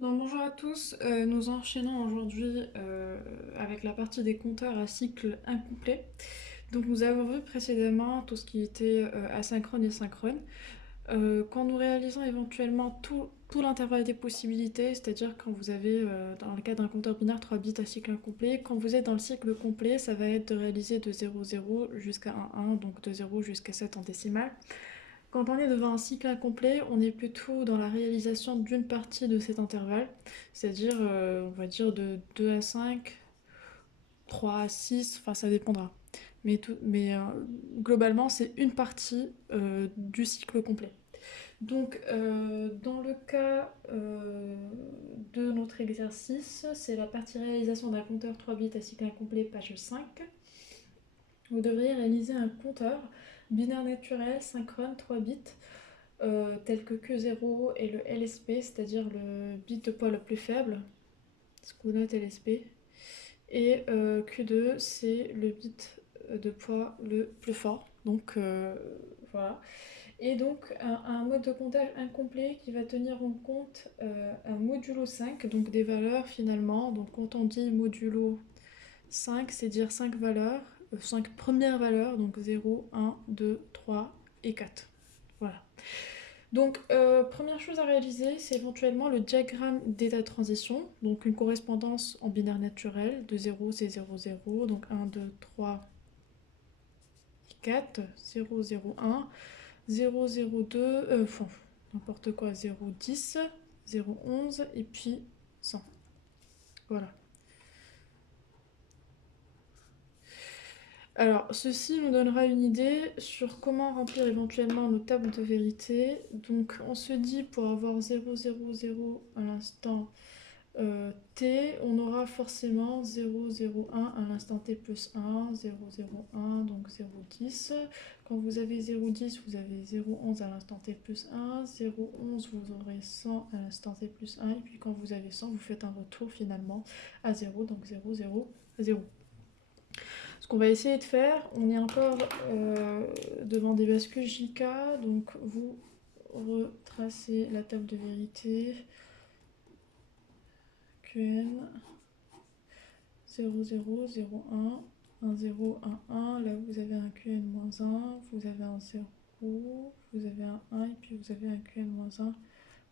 Donc, bonjour à tous, nous enchaînons aujourd'hui avec la partie des compteurs à cycle incomplet. Donc nous avons vu précédemment tout ce qui était asynchrone et synchrone. Quand nous réalisons éventuellement tout l'intervalle des possibilités, c'est-à-dire quand vous avez, dans le cas d'un compteur binaire, 3 bits à cycle incomplet, quand vous êtes dans le cycle complet, ça va être de réaliser de 0,0 jusqu'à 1,1, donc de 0 jusqu'à 7 en décimale. Quand on est devant un cycle incomplet, on est plutôt dans la réalisation d'une partie de cet intervalle, c'est-à-dire, on va dire de 2 à 5, 3 à 6, enfin ça dépendra. Mais globalement, c'est une partie du cycle complet. Donc, dans le cas de notre exercice, c'est la partie réalisation d'un compteur 3 bits à cycle incomplet, page 5. Vous devriez réaliser un compteur binaire naturel synchrone 3 bits tels que Q0 et le LSP, c'est-à-dire le bit de poids le plus faible, ce qu'on note LSP, et Q2, c'est le bit de poids le plus fort. Donc voilà. Et donc un mode de comptage incomplet qui va tenir en compte un modulo 5, donc des valeurs finalement. Donc quand on dit modulo 5, c'est dire 5 valeurs, 5 premières valeurs, donc 0, 1, 2, 3 et 4. Voilà. Donc, première chose à réaliser, c'est éventuellement le diagramme d'état de transition, donc une correspondance en binaire naturel, de 0 c'est 0, 0, donc 1, 2, 3, 4, 0, 0, 1, 0, 0, 2, enfin, n'importe quoi, 0, 10, 0, 11, et puis 100. Voilà. Alors, ceci nous donnera une idée sur comment remplir éventuellement nos tables de vérité. Donc, on se dit pour avoir 0, 0, 0 à l'instant t, on aura forcément 0, 0, 1 à l'instant t plus 1, 0, 0, 1, donc 0, 10. Quand vous avez 0, 10, vous avez 0, 11 à l'instant t plus 1, 0, 11, vous aurez 100 à l'instant t plus 1, et puis quand vous avez 100, vous faites un retour finalement à 0, donc 0, 0, 0. Ce qu'on va essayer de faire, on est encore devant des bascules JK, donc vous retracez la table de vérité, QN, 0, 0, 0, 1, 1, 0, 1, 1, là vous avez un QN-1, vous avez un 0, vous avez un 1, et puis vous avez un QN-1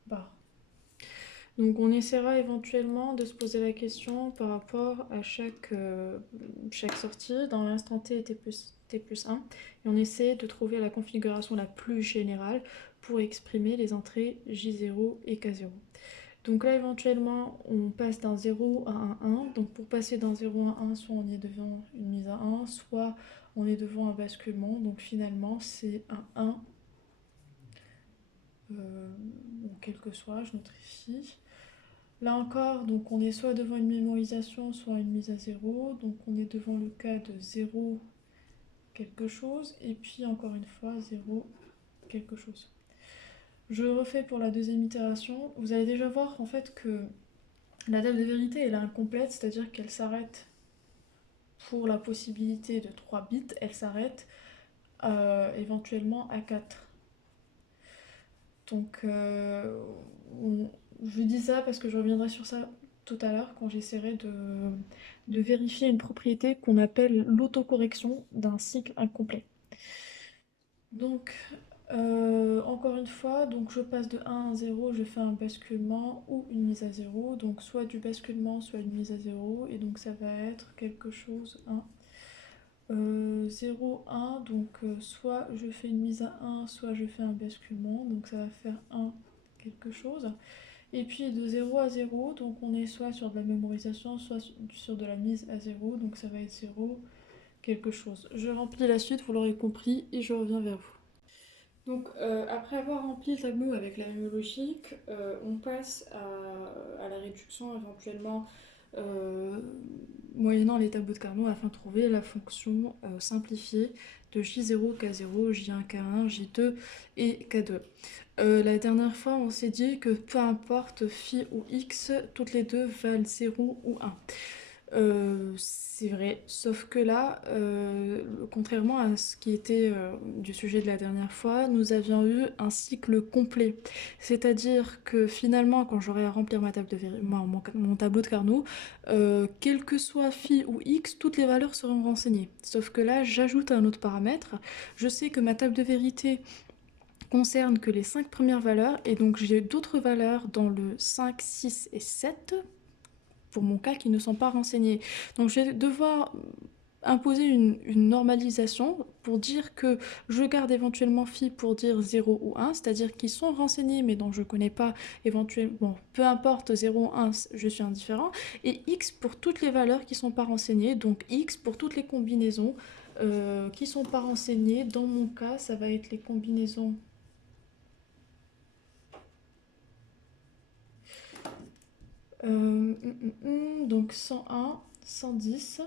barre. Donc on essaiera éventuellement de se poser la question par rapport à chaque sortie, dans l'instant t et t plus 1, et on essaie de trouver la configuration la plus générale pour exprimer les entrées J0 et K0. Donc là, éventuellement, on passe d'un 0 à un 1. Donc pour passer d'un 0 à 1, soit on est devant une mise à 1, soit on est devant un basculement. Donc finalement, c'est un 1, bon, quel que soit, je notifie. Là encore, donc on est soit devant une mémorisation, soit une mise à 0. Donc on est devant le cas de 0 quelque chose, et puis encore une fois 0 quelque chose. Je refais pour la deuxième itération. Vous allez déjà voir en fait que la table de vérité elle est incomplète, c'est-à-dire qu'elle s'arrête pour la possibilité de 3 bits, elle s'arrête éventuellement à 4. Donc je dis ça parce que je reviendrai sur ça tout à l'heure quand j'essaierai de vérifier une propriété qu'on appelle l'autocorrection d'un cycle incomplet. Donc encore une fois, donc je passe de 1 à 0, je fais un basculement ou une mise à 0, donc soit du basculement, soit une mise à 0, et donc ça va être quelque chose, 0, 1, donc soit je fais une mise à 1, soit je fais un basculement, donc ça va faire 1 quelque chose. Et puis de 0 à 0, donc on est soit sur de la mémorisation, soit sur de la mise à 0, donc ça va être 0 quelque chose. Je remplis la suite, vous l'aurez compris, et je reviens vers vous. Donc après avoir rempli le tableau avec la même logique, on passe à la réduction éventuellement moyennant les tableaux de Carnot afin de trouver la fonction simplifiée de J0, K0, J1, K1, J2 et K2. La dernière fois, on s'est dit que peu importe phi ou x, toutes les deux valent 0 ou 1. C'est vrai, sauf que là, contrairement à ce qui était du sujet de la dernière fois, nous avions eu un cycle complet. C'est-à-dire que finalement, quand j'aurai à remplir ma table de mon tableau de Carnot, quel que soit phi ou x, toutes les valeurs seront renseignées. Sauf que là, j'ajoute un autre paramètre. Je sais que ma table de vérité concerne que les 5 premières valeurs, et donc j'ai d'autres valeurs dans le 5, 6 et 7 pour mon cas qui ne sont pas renseignés. Donc je vais devoir imposer une normalisation pour dire que je garde éventuellement phi pour dire 0 ou 1, c'est-à-dire qu'ils sont renseignés mais dont je ne connais pas éventuellement, bon, peu importe 0 ou 1, je suis indifférent, et x pour toutes les valeurs qui ne sont pas renseignées, donc x pour toutes les combinaisons qui ne sont pas renseignées. Dans mon cas, ça va être les combinaisons donc 101, 110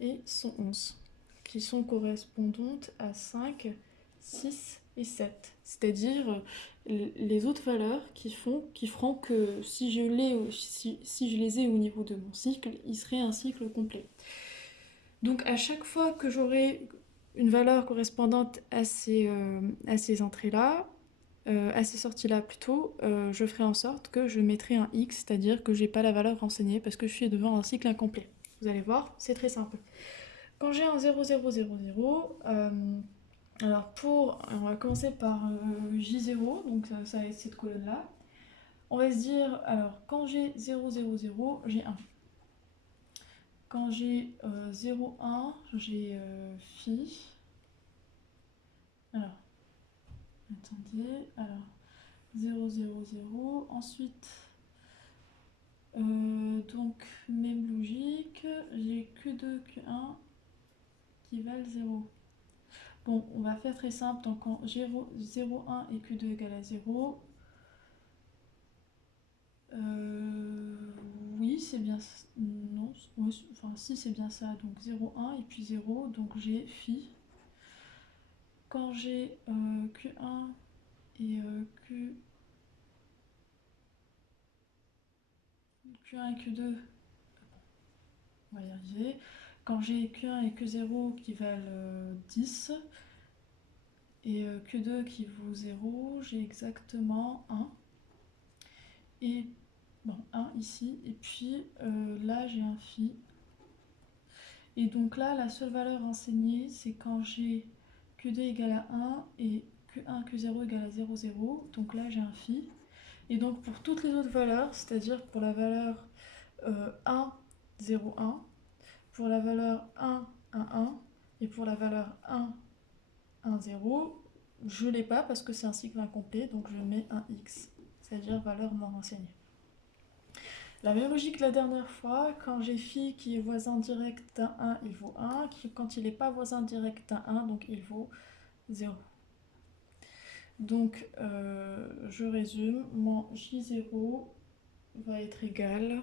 et 111, qui sont correspondantes à 5, 6 et 7. C'est-à-dire les autres valeurs qui feront que si je les ai au niveau de mon cycle, il serait un cycle complet. Donc à chaque fois que j'aurai une valeur correspondante à ces entrées-là, à ces sorties-là plutôt, je ferai en sorte que je mettrai un X, c'est-à-dire que j'ai pas la valeur renseignée parce que je suis devant un cycle incomplet. Vous allez voir, c'est très simple. Quand j'ai un 0, 0, 0, 0, alors on va commencer par J0, donc ça va être cette colonne-là. On va se dire, alors quand j'ai 0, 0, 0, j'ai 1. Quand j'ai 0, 1, j'ai phi. Alors, attendez, alors 0, 0, 0. Ensuite, donc même logique, j'ai Q2, Q1 qui valent 0. Bon, on va faire très simple, donc quand 0, 0, 1 et Q2 égale à 0, oui, c'est bien ça. Non, oui, enfin si c'est bien ça, donc 0, 1 et puis 0, donc j'ai phi. Quand j'ai Q1 et Q1 et Q2, on va y arriver. Quand j'ai Q1 et Q0 qui valent 10 et Q2 qui vaut 0, j'ai exactement 1. Et bon, 1 ici, et puis là j'ai un phi. Et donc là, la seule valeur renseignée, c'est quand j'ai Q2 égale à 1 et Q1, Q0 égale à 0, 0. Donc là, j'ai un phi. Et donc pour toutes les autres valeurs, c'est-à-dire pour la valeur 1, 0, 1, pour la valeur 1, 1, 1, et pour la valeur 1, 1, 0, je ne l'ai pas parce que c'est un cycle incomplet, donc je mets un x, c'est-à-dire valeur non renseignée. La même logique que la dernière fois, quand j'ai phi qui est voisin direct d'un 1, il vaut 1, quand il n'est pas voisin direct d'un 1, donc il vaut 0. Donc je résume, mon J0 va être égal.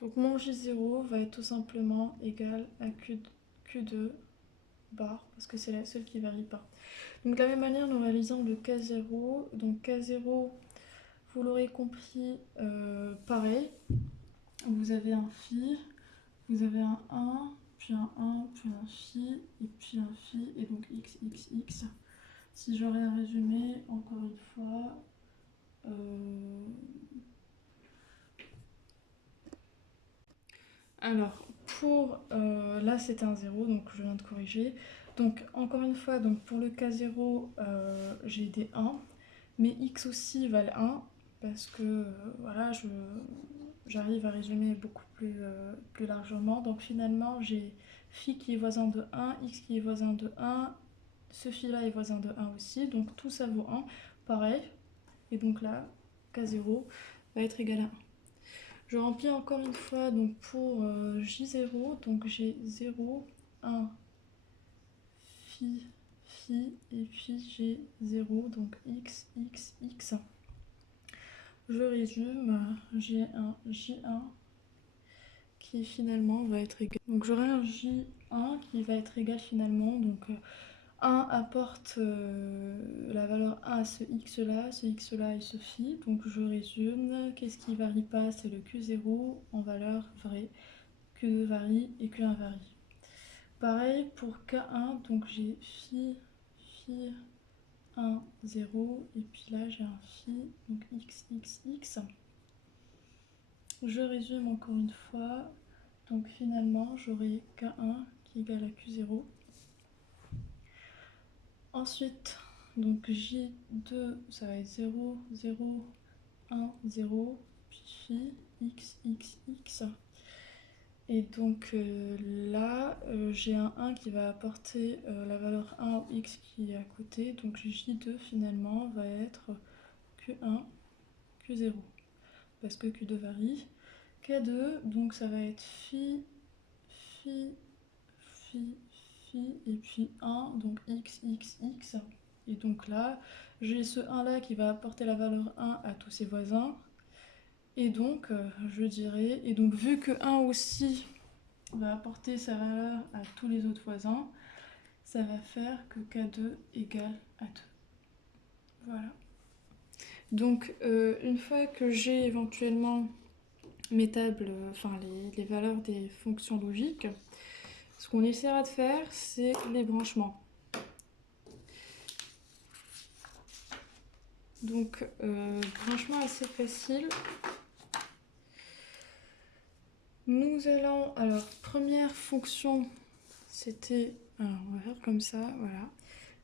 Donc mon J0 va être tout simplement égal à Q2 bar, parce que c'est la seule qui ne varie pas. Donc de la même manière, nous réalisons le K0. Donc K0, vous l'aurez compris, pareil. Vous avez un phi, vous avez un 1, puis un 1, puis un phi, et puis un phi, et donc x, x, x. Si j'aurais un résumé, encore une fois, alors, là c'était un 0, donc je viens de corriger. Donc, encore une fois, donc pour le K0, j'ai des 1, mais x aussi valent 1, parce que voilà, j'arrive à résumer beaucoup plus largement. Donc finalement, j'ai phi qui est voisin de 1, x qui est voisin de 1, ce phi-là est voisin de 1 aussi, donc tout ça vaut 1, pareil. Et donc là, K0 va être égal à 1. Je remplis encore une fois donc pour J0, donc j'ai 0, 1, phi, phi, et puis j'ai 0, donc x, x, x. Je résume, j'ai un J1 qui finalement va être égal. Donc j'aurai un J1 qui va être égal finalement, donc 1 apporte la valeur 1 à ce x là et ce phi. Donc je résume, qu'est-ce qui varie pas? C'est le Q0 en valeur vraie. Q2 varie et Q1 varie. Pareil pour K1, donc j'ai phi 1, 0, et puis là j'ai un phi, donc x, x, x. Je résume encore une fois, donc finalement j'aurai K1 qui est égal à Q0. Ensuite, donc J2, ça va être 0, 0, 1, 0, puis phi, x, x, x. Et donc là, j'ai un 1 qui va apporter la valeur 1 au x qui est à côté. Donc J2 finalement va être Q1, Q0. Parce que Q2 varie. K2, donc ça va être phi, phi, phi, phi, et puis 1, donc x, x, x. Et donc là, j'ai ce 1 là qui va apporter la valeur 1 à tous ses voisins. Et donc, je dirais, et donc vu que 1 aussi va apporter sa valeur à tous les autres voisins, ça va faire que K2 égale à 2. Voilà. Donc, une fois que j'ai éventuellement mes tables, enfin les valeurs des fonctions logiques, ce qu'on essaiera de faire, c'est les branchements. Donc, branchement assez facile. Nous allons, alors, première fonction, c'était, alors on va faire comme ça, voilà.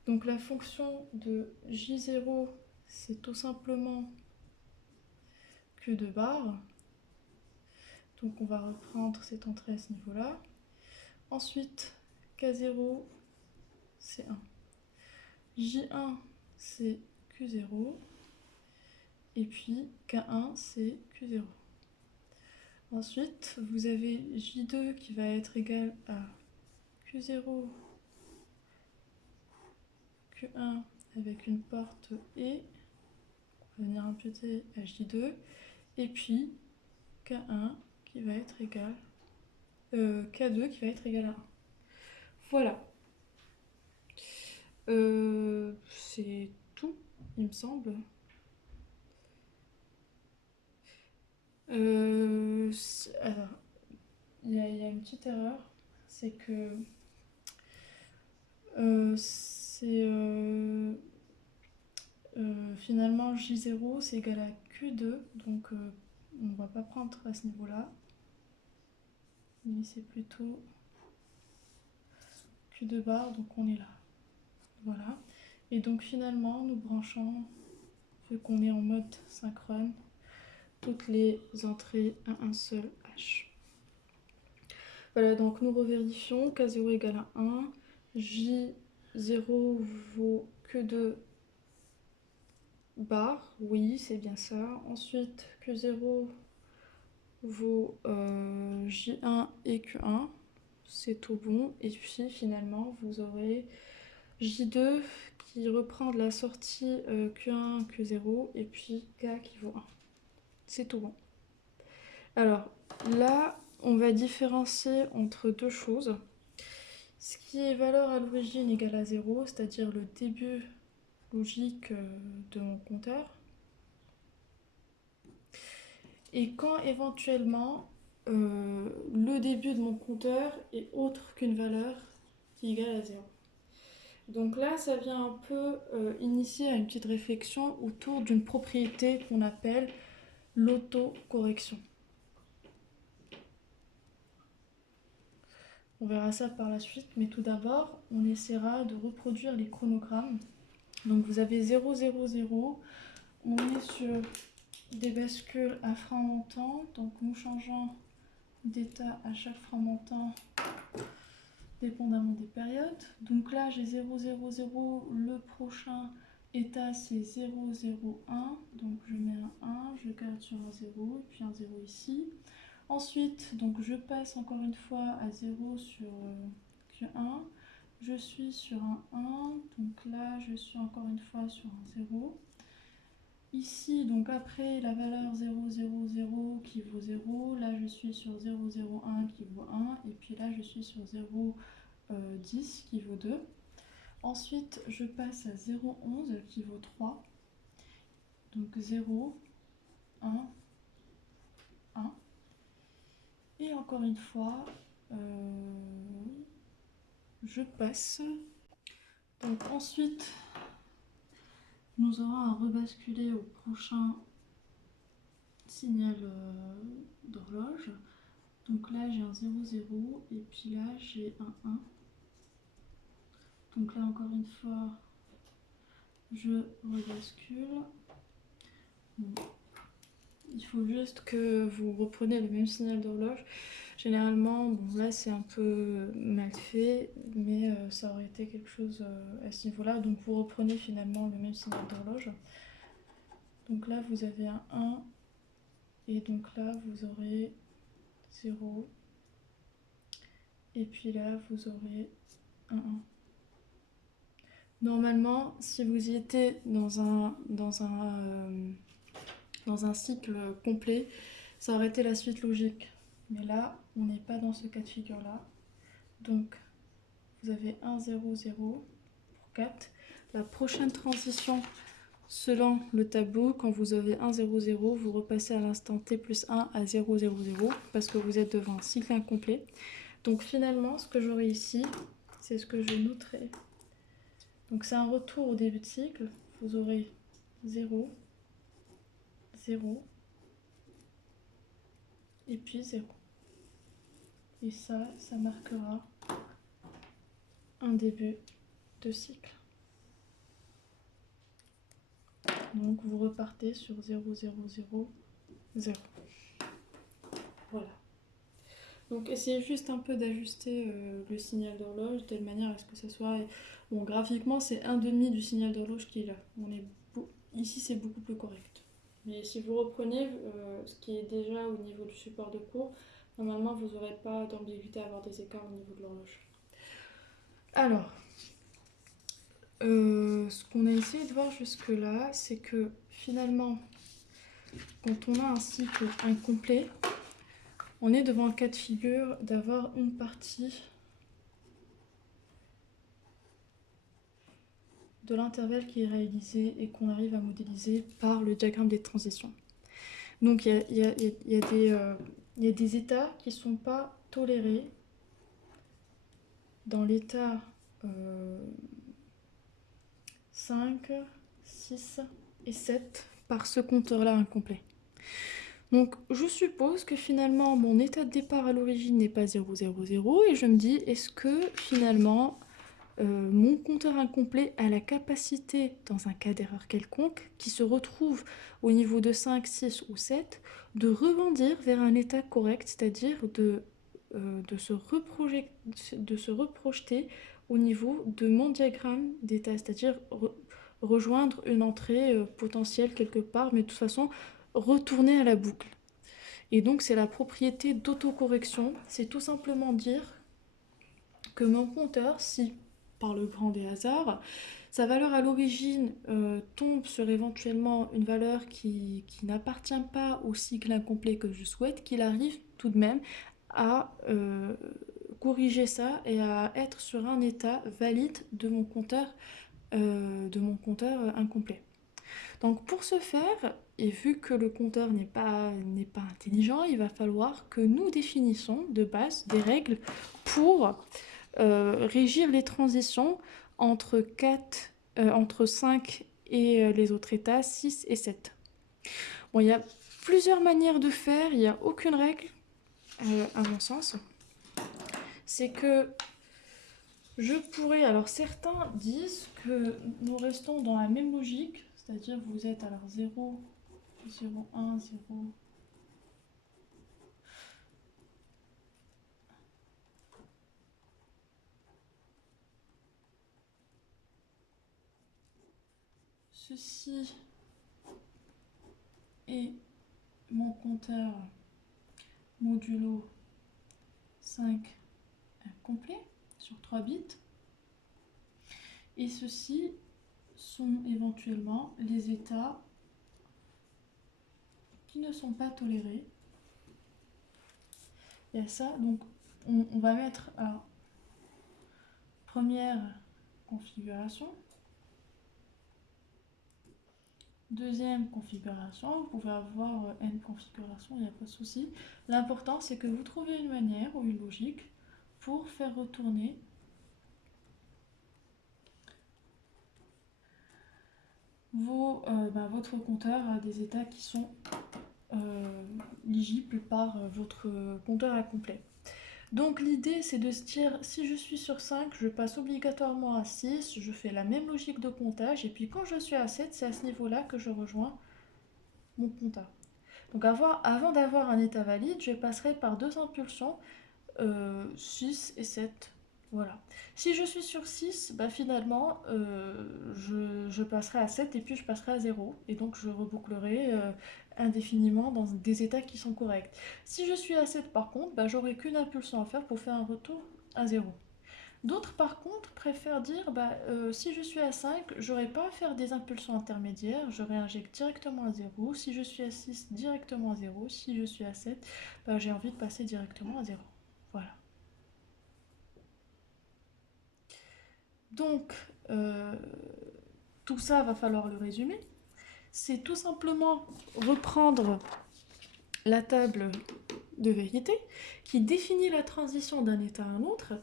Donc la fonction de J0, c'est tout simplement Q2 bar. Donc on va reprendre cette entrée à ce niveau-là. Ensuite, K0, c'est 1. J1, c'est Q0. Et puis K1, c'est Q0. Ensuite, vous avez J2 qui va être égal à Q0, Q1 avec une porte et on va venir imputer à J2. Et puis K1 qui va être égal K2 qui va être égal à 1. Voilà. C'est tout, il me semble. Alors, il y a une petite erreur, c'est que finalement J0 c'est égal à Q2, donc on ne va pas prendre à ce niveau-là, mais c'est plutôt Q2 bar, donc on est là. Voilà. Et donc finalement nous branchons, vu qu'on est en mode synchrone, toutes les entrées à un seul H. Voilà, donc nous revérifions. K0 égale à 1. J0 vaut Q2 bar. Oui, c'est bien ça. Ensuite, Q0 vaut J1 et Q1. C'est tout bon. Et puis finalement, vous aurez J2 qui reprend de la sortie Q1, Q0. Et puis K qui vaut 1. C'est tout bon. Alors là, on va différencier entre deux choses. Ce qui est valeur à l'origine égale à 0, c'est-à-dire le début logique de mon compteur. Et quand éventuellement le début de mon compteur est autre qu'une valeur qui est égale à 0. Donc là, ça vient un peu initier à une petite réflexion autour d'une propriété qu'on appelle l'autocorrection. On verra ça par la suite, mais tout d'abord, on essaiera de reproduire les chronogrammes. Donc vous avez 0, 0, 0. On est sur des bascules à frein montant, donc nous changeons d'état à chaque frein montant dépendamment des périodes. Donc là j'ai 0, 0, 0, le prochain état c'est 0, 0, 1, donc je mets un 1, je garde sur un 0 et puis un 0 ici. Ensuite, donc je passe encore une fois à 0 sur Q1, je suis sur un 1, donc là je suis encore une fois sur un 0. Ici, donc après la valeur 0, 0, 0 qui vaut 0, là je suis sur 0, 0, 1 qui vaut 1, et puis là je suis sur 0, 10 qui vaut 2. Ensuite, je passe à 0, 11 qui vaut 3. Donc 0, 1, 1. Et encore encore une fois, je passe. Donc ensuite, nous aurons à rebasculer au prochain signal d'horloge. Donc là j'ai un 0,0 et puis là j'ai un 1. Donc là encore une fois, je rebascule. Bon. Il faut juste que vous repreniez le même signal d'horloge. Généralement, bon là c'est un peu mal fait, mais ça aurait été quelque chose à ce niveau-là. Donc vous reprenez finalement le même signal d'horloge. Donc là vous avez un 1, et donc là vous aurez 0. Et puis là vous aurez un 1. Normalement, si vous y étiez dans un cycle complet, ça aurait été la suite logique. Mais là, on n'est pas dans ce cas de figure-là. Donc, vous avez 1, 0, 0 pour 4. La prochaine transition, selon le tableau, quand vous avez 1, 0, 0, vous repassez à l'instant t plus 1 à 0, 0, 0, parce que vous êtes devant un cycle incomplet. Donc finalement, ce que j'aurai ici, c'est ce que je noterai. Donc c'est un retour au début de cycle. Vous aurez 0, 0, et puis 0. Et ça marquera un début de cycle. Donc vous repartez sur 0, 0, 0, 0. Voilà. Donc essayez juste un peu d'ajuster le signal d'horloge de telle manière à ce que ça soit... Bon, graphiquement, c'est un demi du signal d'horloge qui est là. Ici, c'est beaucoup plus correct. Mais si vous reprenez ce qui est déjà au niveau du support de cours, normalement, vous n'aurez pas d'ambiguïté à avoir des écarts au niveau de l'horloge. Alors, ce qu'on a essayé de voir jusque-là, c'est que finalement, quand on a un cycle incomplet, on est devant un cas de figure d'avoir une partie de l'intervalle qui est réalisée et qu'on arrive à modéliser par le diagramme des transitions. Donc il y a des états qui ne sont pas tolérés dans l'état 5, 6 et 7 par ce compteur-là incomplet. Donc je suppose que finalement mon état de départ à l'origine n'est pas 0, 0, 0 et je me dis est-ce que finalement mon compteur incomplet a la capacité, dans un cas d'erreur quelconque, qui se retrouve au niveau de 5, 6 ou 7, de rebondir vers un état correct, c'est-à-dire de se reprojeter au niveau de mon diagramme d'état, c'est-à-dire rejoindre une entrée potentielle quelque part, mais de toute façon retourner à la boucle. Et donc c'est la propriété d'autocorrection, c'est tout simplement dire que mon compteur, si par le grand des hasards, sa valeur à l'origine tombe sur éventuellement une valeur qui n'appartient pas au cycle incomplet que je souhaite, qu'il arrive tout de même à corriger ça et à être sur un état valide de mon compteur incomplet. Donc pour ce faire, et vu que le compteur n'est pas intelligent, il va falloir que nous définissions de base des règles pour régir les transitions entre 5 et les autres états, 6 et 7. Bon, il y a plusieurs manières de faire, il n'y a aucune règle, à mon sens. C'est que je pourrais... Alors certains disent que nous restons dans la même logique, c'est-à-dire vous êtes alors 0, 0, 1, 0... Ceci est mon compteur modulo 5 incomplet sur 3 bits. Et ceci sont éventuellement les états qui ne sont pas tolérés. Il y a ça, donc on va mettre alors, première configuration. Deuxième configuration, vous pouvez avoir n configurations, il n'y a pas de souci. L'important, c'est que vous trouviez une manière ou une logique pour faire retourner votre compteur à des états qui sont lisibles par votre compteur incomplet. Donc l'idée, c'est de se dire, si je suis sur 5, je passe obligatoirement à 6, je fais la même logique de comptage, et puis quand je suis à 7, c'est à ce niveau-là que je rejoins mon compteur. Donc avant d'avoir un état valide, je passerai par deux impulsions, 6 et 7. Voilà. Si je suis sur 6, bah finalement, je passerai à 7 et puis je passerai à 0. Et donc je rebouclerai indéfiniment dans des états qui sont corrects. Si je suis à 7 par contre, bah, j'aurai qu'une impulsion à faire pour faire un retour à 0. D'autres par contre préfèrent dire si je suis à 5, j'aurai pas à faire des impulsions intermédiaires, je réinjecte directement à 0. Si je suis à 6, directement à 0. Si je suis à 7, bah, j'ai envie de passer directement à 0. Voilà. Donc, tout ça va falloir le résumer. C'est tout simplement reprendre la table de vérité qui définit la transition d'un état à un autre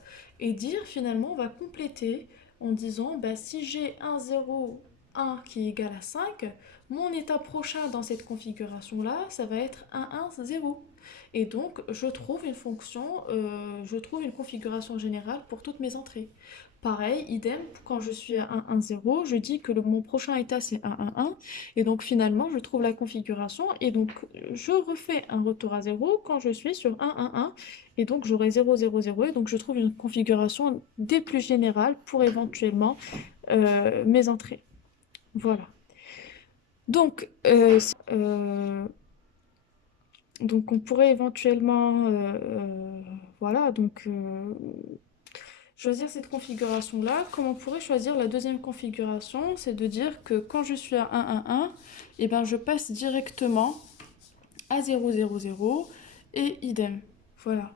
et dire finalement on va compléter en disant si j'ai 1, 0, 1 qui est égal à 5, mon état prochain dans cette configuration là ça va être 1, 1, 0. Et donc je trouve une fonction, je trouve une configuration générale pour toutes mes entrées. Pareil, idem, quand je suis à 1, 1, 0, je dis que mon prochain état c'est 1, 1, 1. Et donc finalement, je trouve la configuration et donc je refais un retour à 0 quand je suis sur 1, 1, 1. Et donc j'aurai 0, 0, 0. Et donc je trouve une configuration des plus générales pour éventuellement mes entrées. Voilà. Donc, donc on pourrait éventuellement voilà, choisir cette configuration-là. Comme on pourrait choisir la deuxième configuration, c'est de dire que quand je suis à 1, 1, 1, et ben je passe directement à 0, 0, 0 et idem. Voilà.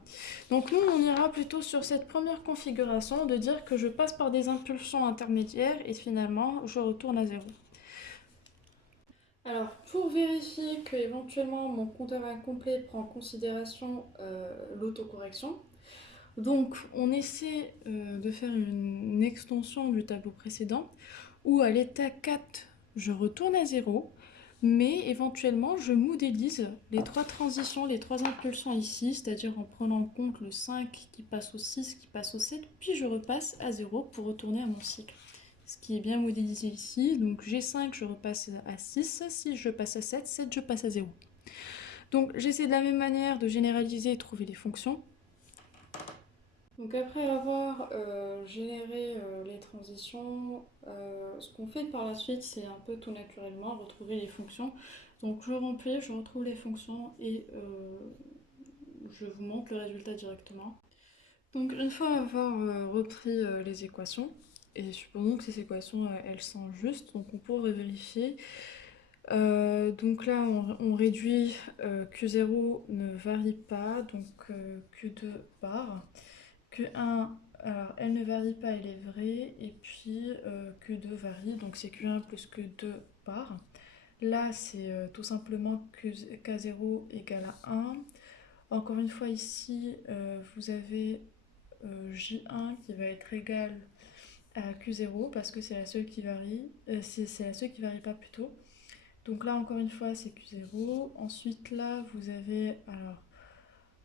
Donc nous, on ira plutôt sur cette première configuration de dire que je passe par des impulsions intermédiaires et finalement, je retourne à 0. Alors, pour vérifier que éventuellement mon compteur incomplet prend en considération l'autocorrection, donc on essaie de faire une extension du tableau précédent où à l'état 4, je retourne à 0, mais éventuellement je modélise les trois transitions, les trois impulsions ici, c'est-à-dire en prenant en compte le 5 qui passe au 6, qui passe au 7, puis je repasse à 0 pour retourner à mon cycle. Ce qui est bien modélisé ici, donc G5 je repasse à 6, 6 je passe à 7, 7 je passe à 0. Donc j'essaie de la même manière de généraliser et trouver les fonctions. Donc après avoir généré les transitions, ce qu'on fait par la suite, c'est un peu tout naturellement retrouver les fonctions. Donc je remplis, je retrouve les fonctions et je vous montre le résultat directement. Donc une fois avoir repris les équations, et supposons que ces équations elles sont justes, donc on pourrait vérifier. Donc là on réduit Q0 ne varie pas, donc Q2 part. Q1, alors elle ne varie pas, elle est vraie, et puis Q2 varie, donc c'est Q1 plus Q2 part. Là, c'est tout simplement K0 égale à 1. Encore une fois, ici, vous avez J1 qui va être égal à Q0 parce que c'est la seule qui varie, c'est la seule qui varie pas plutôt. Donc là, encore une fois, c'est Q0. Ensuite, là, vous avez alors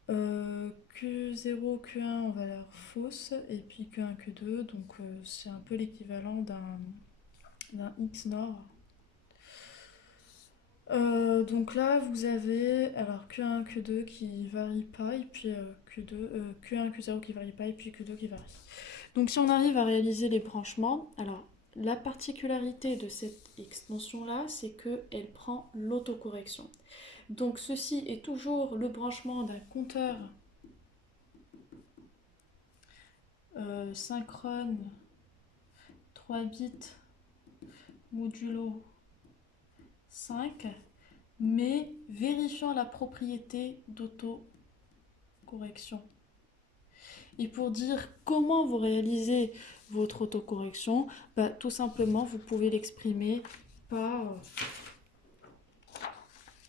Q0, Q1 en valeur fausse, et puis Q1, Q2, donc c'est un peu l'équivalent d'un X nord. Donc là, vous avez alors Q1, Q2 qui varie pas, et puis Q1, Q0 qui varie pas, et puis Q2 qui varie. Donc si on arrive à réaliser les branchements, alors la particularité de cette extension-là, c'est qu'elle prend l'autocorrection. Donc ceci est toujours le branchement d'un compteur synchrone 3 bits modulo 5, mais vérifiant la propriété d'autocorrection. Et pour dire comment vous réalisez votre autocorrection, tout simplement vous pouvez l'exprimer par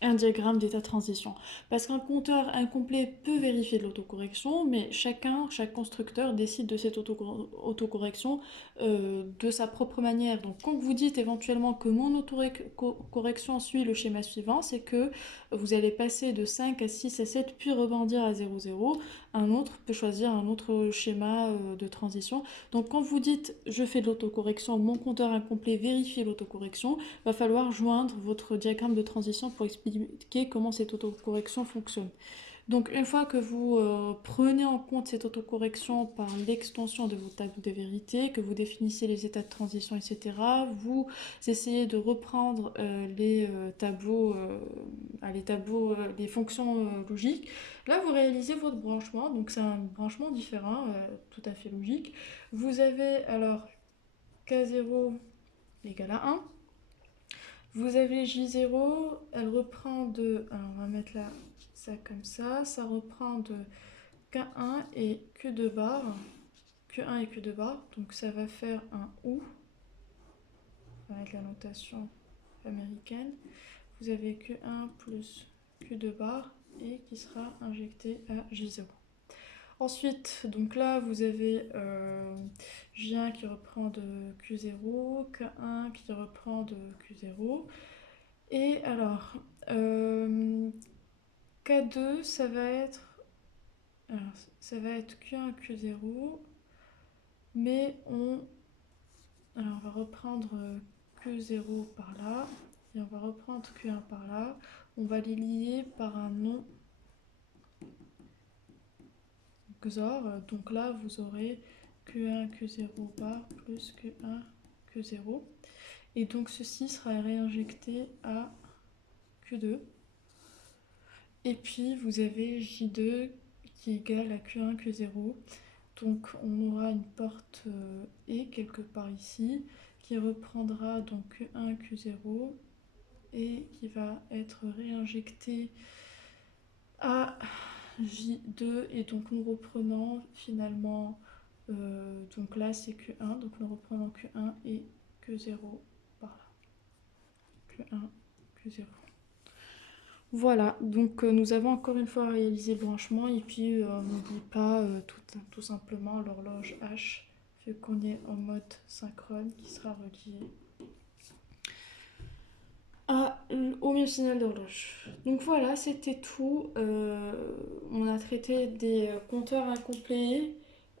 un diagramme d'état de transition. Parce qu'un compteur incomplet peut vérifier de l'autocorrection, mais chaque constructeur décide de cette autocorrection de sa propre manière. Donc quand vous dites éventuellement que mon autocorrection suit le schéma suivant, c'est que vous allez passer de 5 à 6 à 7, puis rebondir à 0, 0. Un autre peut choisir un autre schéma de transition. Donc quand vous dites je fais de l'autocorrection, mon compteur incomplet vérifie l'autocorrection, va falloir joindre votre diagramme de transition pour expliquer comment cette autocorrection fonctionne. Donc une fois que vous prenez en compte cette autocorrection par l'extension de vos tableaux de vérité, que vous définissez les états de transition, etc., vous essayez de reprendre les fonctions logiques. Là, vous réalisez votre branchement, donc c'est un branchement différent, tout à fait logique. Vous avez alors K0 égale à 1. Vous avez J0, elle reprend de... Alors on va mettre là ça comme ça reprend de K1 et Q2 barres. Q1 et Q2 barres, donc ça va faire un OU, avec la notation américaine. Vous avez Q1 plus Q2 barres et qui sera injecté à J0. Ensuite, donc là, vous avez J1 qui reprend de Q0, K1 qui reprend de Q0. Et alors, K2, ça va être Q1, Q0, mais alors on va reprendre Q0 par là, et on va reprendre Q1 par là. On va les lier par un nom XOR. Donc là, vous aurez Q1, Q0 bar plus Q1, Q0. Et donc ceci sera réinjecté à Q2. Et puis vous avez J2 qui est égal à Q1, Q0. Donc on aura une porte E quelque part ici qui reprendra donc Q1, Q0 et qui va être réinjectée à J2. Et donc nous reprenons finalement, donc là c'est Q1, donc nous reprenons Q1 et Q0 par là. Q1, Q0. Voilà, donc nous avons encore une fois réalisé le branchement et puis on n'oublie pas tout simplement l'horloge H vu qu'on est en mode synchrone qui sera relié au même signal d'horloge. Donc voilà, c'était tout. On a traité des compteurs incomplets.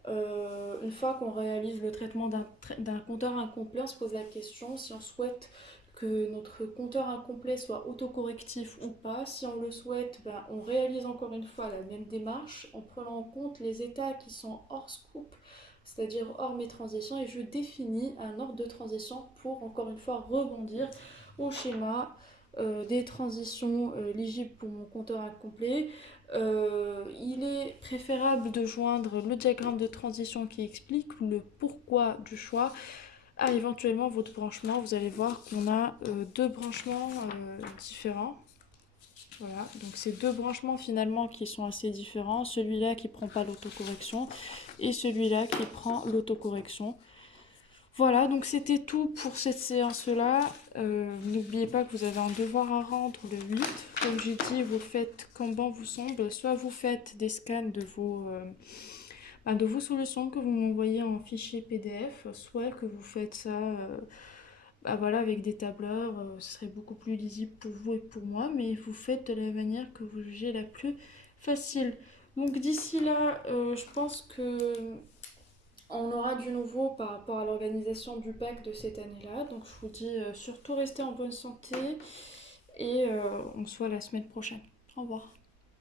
Une fois qu'on réalise le traitement d'un compteur incomplet, on se pose la question si on souhaite que notre compteur incomplet soit autocorrectif ou pas. Si on le souhaite, ben, on réalise encore une fois la même démarche en prenant en compte les états qui sont hors scoop, c'est-à-dire hors mes transitions, et je définis un ordre de transition pour encore une fois rebondir au schéma des transitions éligibles pour mon compteur incomplet. Il est préférable de joindre le diagramme de transition qui explique le pourquoi du choix à éventuellement votre branchement. Vous allez voir qu'on a deux branchements différents. Voilà, donc c'est deux branchements finalement qui sont assez différents. Celui-là qui prend pas l'autocorrection et celui-là qui prend l'autocorrection. Voilà, donc c'était tout pour cette séance-là. N'oubliez pas que vous avez un devoir à rendre le 8. Comme j'ai dit, vous faites comme bon vous semble. Soit vous faites des scans de vos solutions que vous m'envoyez en fichier PDF, soit que vous faites ça voilà, avec des tableurs. Ce serait beaucoup plus lisible pour vous et pour moi, mais vous faites de la manière que vous jugez la plus facile. Donc d'ici là, je pense que on aura du nouveau par rapport à l'organisation du bac de cette année-là. Donc je vous dis surtout restez en bonne santé et on se voit la semaine prochaine. Au revoir.